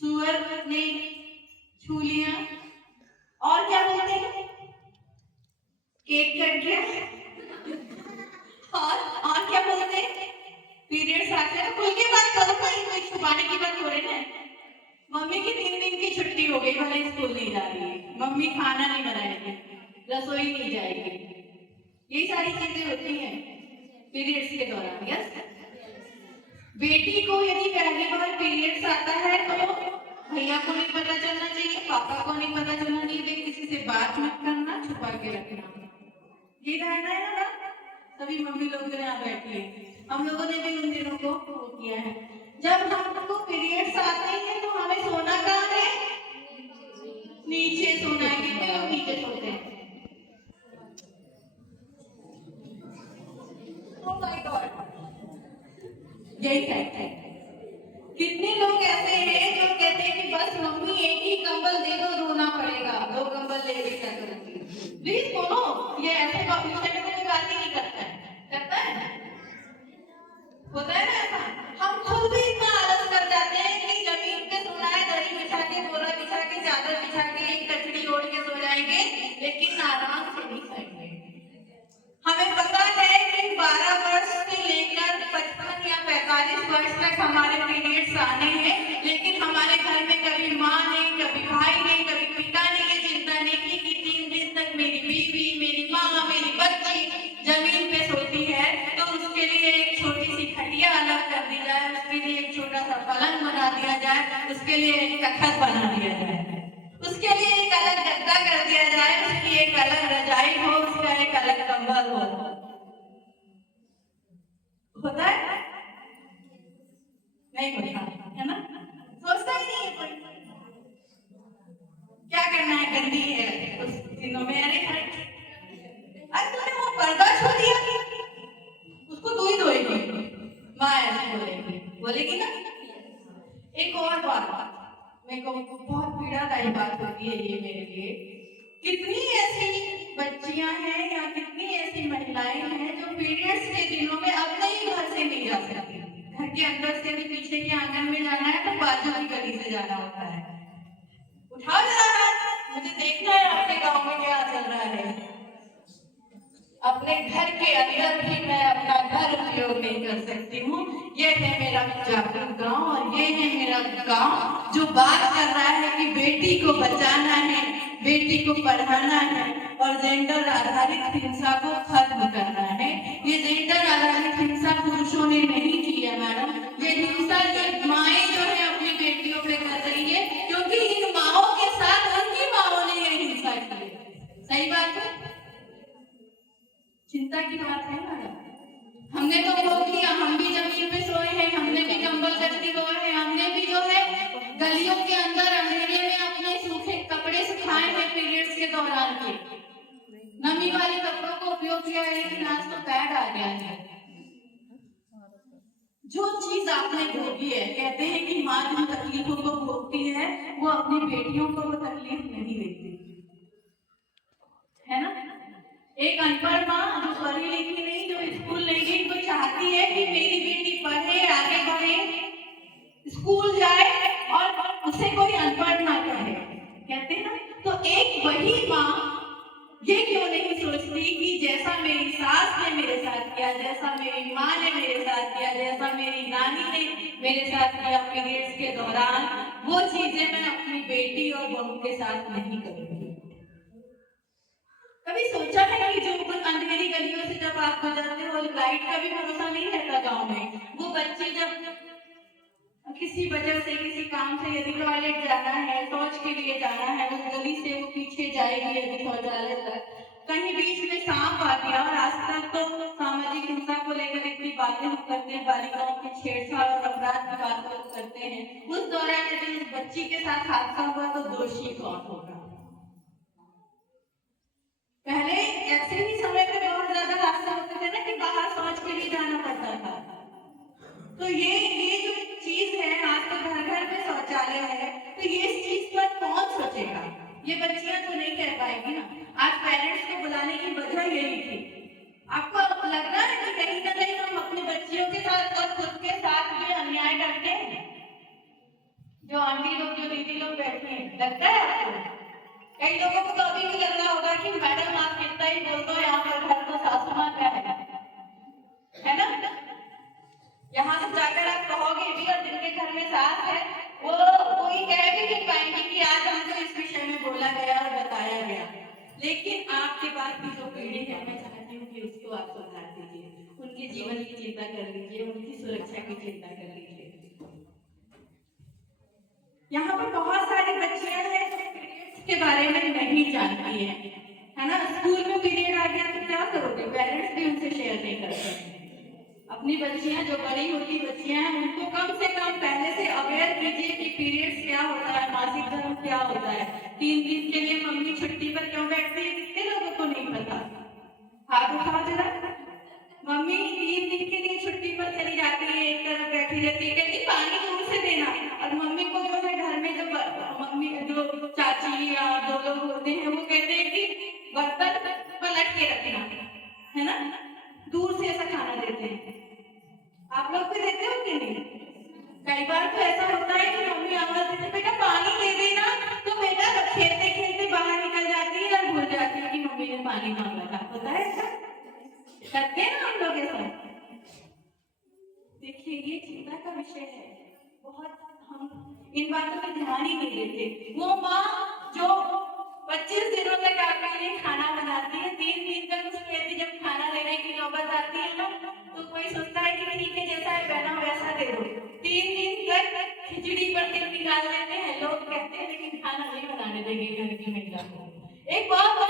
सुअर ने छू लिया, और क्या बोलते हैं, केक कट गया, और क्या बोलते हैं, पीरियड्स आते हैं। खुल के बात करो भाई, कोई छुपाने की बात हो रही है। मम्मी की 3 दिन की छुट्टी हो गई, भले स्कूल नहीं जा रही है, मम्मी खाना नहीं बनाएगी, रसोई नहीं जाएगी, यही सारी चीजें होती हैं पीरियड्स के दौरान। यस, बेटी को यदि पहली बार पीरियड्स आता है तो भैया को नहीं पता चलना चाहिए, पापा को नहीं पता चलना चाहिए, किसी से बात मत करना, छुपा के रखना। ये धारणा है ना, सभी मम्मी लोग यहाँ बैठी है, हम लोगों ने भी उन दिनों को किया है। जब हमको पीरियड्स आते हैं तो हमें सोना कहाँ है, नीचे सोना है। कितने लोग नीचे सोते हैं? ओह माय गॉड, यही फैक्ट है। कितने लोग ऐसे हैं जो कहते हैं कि बस मम्मी एक ही कंबल दे दो, रोना पड़ेगा, 2 कंबल ले लेकर क्या करूंगी। प्लीज बोलो, ये ऐसे विषय में कोई बात ही नहीं करता है, करता है, होता है ना ऐसा। हम खुद भी इतना आलस कर जाते हैं कि जमीन पे सोना है, दरी बिछा के, बोरा बिछा के, चादर बिछा के, एक कचड़ी ओढ़ के सो जाएंगे, लेकिन आराम से नहीं सोएंगे। हमें पता है कि 12 वर्ष से लेकर 55 या 45 वर्ष तक हमारे पीरियड्स आने हैं, लेकिन हमारे घर में कभी माँ नहीं, कभी भाई नहीं, कभी पिता ने ये चिंता नहीं की कि 3 दिन तक मेरी बीवी, मेरी माँ, मेरी बच्ची जमीन पे सोती है, तो उसके लिए एक छोटी सी खटिया अलग कर दी जाए, उसके लिए एक छोटा सा पलंग बना दिया जाए, उसके लिए एक तख्त बना दिया जाए, उसके लिए एक अलग गद्दा कर दिया जाए, उसकी एक अलग रजाई हो, उसका एक अलग कंबल हो। होता है? नहीं होता है ना, सोचता ही नहीं है कोई। क्या करना है, गंदी है उस दिनों में, अरे तूने वो पर्दा छू दिया, उसको तू ही धोएगी, माँ ऐसे बोलेगी, बोलेगी ना। एक और बात, मेरे को बहुत पीड़ादायी बात होती है ये मेरे लिए, कितनी ऐसी बच्चियां हैं या कितनी ऐसी महिलाएं हैं जो पीरियड्स के दिनों में अपने ही घर से नहीं जा सकती। घर के अंदर से भी पीछे के आंगन में जाना है तो बाजू की गली से जाना होता है। उठाओ जरा हाथ, मुझे देखना है आपके गांव में क्या चल रहा है। अपने घर के अंदर भी मैं अपना घर उपयोग नहीं कर सकती हूँ। ये है मेरा जागरूक गांव, और ये है मेरा गांव जो बात कर रहा है कि बेटी को बचाना है, बेटी को पढ़ाना है, और जेंडर आधारित हिंसा को खत्म करना है। ये जेंडर आधारित हिंसा पुरुषों ने नहीं की है मैडम, ये हिंसा ये माएँ जो है अपनी बेटियों पे कर रही है, क्योंकि इन माओ के साथ उनकी माओ ने ये हिंसा की है। सही बात है, चिंता की बात है मैडम। हमने तो वो किया, हम भी जमीन पे सोए हैं, हमने भी कंबल गद्दी हुआ है, हमने भी जो है गलियों के अंदर अंधेरे में अपने सूखे कपड़े सुखाए हैं पीरियड्स के दौरान के, नमी वाले कपड़ों को उपयोग किया है, लेकिन आज तो पैड आ गया है। जो चीज आपने भोगी है, कहते हैं कि माँ जिन तकलीफों को भोगती है वो अपनी बेटियों को वो तकलीफ नहीं देती है ना। एक अनपढ़ माँ जो पढ़ी लिखी नहीं, जो स्कूल नहीं गई, वो चाहती है कि मेरी बेटी पढ़े, आगे बढ़े, स्कूल जाए और उसे कोई अनपढ़ ना कहे, कहते हैं ना। तो एक वही माँ ये क्यों नहीं सोचती कि जैसा मेरी सास ने मेरे साथ किया, जैसा मेरी माँ ने मेरे साथ किया, जैसा मेरी नानी ने मेरे साथ किया पीरियड्स के दौरान, वो चीजें मैं अपनी बेटी और बहू के साथ नहीं करूंगी। कभी सोचा है कि जो अंधेरी गलियों से जब आप गुजरते हो, लाइट का भी भरोसा नहीं रहता गांव में, वो बच्चे जब किसी वजह से किसी काम से यदि टॉयलेट जाना है, शौच के लिए जाना है, उस गली से वो पीछे जाएगी यदि शौचालय तक, कहीं बीच में सांप आ गया, और आज तक तो सामाजिक हिंसा को लेकर इतनी बातें हम करते हैं, बालिकाओं की छेड़छाड़ और अपराध की बात करते हैं, उस दौरान यदि उस बच्ची के साथ हादसा हुआ तो दोषी कौन होगा। पहले ऐसे ही समय पे बहुत ज्यादा हादसे होते थे ना कि बाहर शौच के लिए जाना पड़ता था। तो ये जो चीज है, आज तो घर घर में शौचालय है, तो ये इस चीज पर कौन सोचेगा। ये बच्चियां तो नहीं कह पाएगी ना। आज पेरेंट्स को बुलाने की वजह यही थी। आपको लग रहा है कि कहीं ना कहीं हम अपनी बच्चियों के साथ और खुद के साथ भी अन्याय करते हैं। जो आंटी लोग बैठी हैं, लगता है आपको? कई लोगों को तो अभी भी लग रहा होगा कि मैडम आप कितना ही बोल दो, यहाँ पर घर तो सासू माँ का है ना? यहाँ से जाकर आप कहोगे भी, और जिनके घर में सास है वो कोई कह भी नहीं पाएंगे कि आज हमको इस विषय में बोला गया और बताया गया। लेकिन आपके पास की जो पीढ़ी है, मैं चाहती हूँ कि उसको आप सुधार दीजिए, उनके जीवन की चिंता कर लीजिए, उनकी सुरक्षा की चिंता कर लीजिए। यहाँ पर बहुत सारी बच्चियां हैं जो पीरियड्स के बारे में नहीं जानती है ना? स्कूल में पीरियड आ गया तो क्या करोगे? पेरेंट्स भी उनसे शेयर नहीं करते। अपनी बच्चियां, जो बड़ी होती बच्चियां हैं, उनको कम से कम पहले से अवेयर कीजिए कि पीरियड्स क्या होता है, मासिक धर्म क्या होता है। 3 दिन के लिए मम्मी छुट्टी पर क्यों बैठती है, कितने लोगों को नहीं पता? हाथ उठाओ जरा। मम्मी 3 दिन के लिए छुट्टी पर चली जाती है, एक तरफ बैठी रहती है, कहती पानी दूर से देना। और मम्मी को जो है घर में जो मम्मी जो चाची या जो लोग होते हैं वो कहते हैं कि बर्तन पलट के रखना, है ना? दूर से ऐसा खाना देते हैं। आप लोग भी देते हो कि नहीं? कई बार तो ऐसा होता है कि मम्मी आवाज देते बेटा पानी दे देना, तो बेटा खेलते खेलते बाहर निकल जाती है और भूल जाती है कि मम्मी ने पानी मांगा था। पता है ऐसा करते हैं ना हम लोग ऐसा? देखिए ये चिंता का विषय है, बहुत हम इन बातों पर ध्यान ही नहीं देते। वो माँ जो 25 दिनों तक आपके लिए खाना बनाती है, 3 दिन तक उस कहती जब खाना लेने की नौबत आती है ना, तो कोई सोचता है कि ठीक है जैसा है बना वैसा दे दो। 3 दिन तक खिचड़ी पर तिल निकाल लेते हैं लोग, कहते हैं लेकिन खाना नहीं बनाने देंगे घर की महिला को। एक बहुत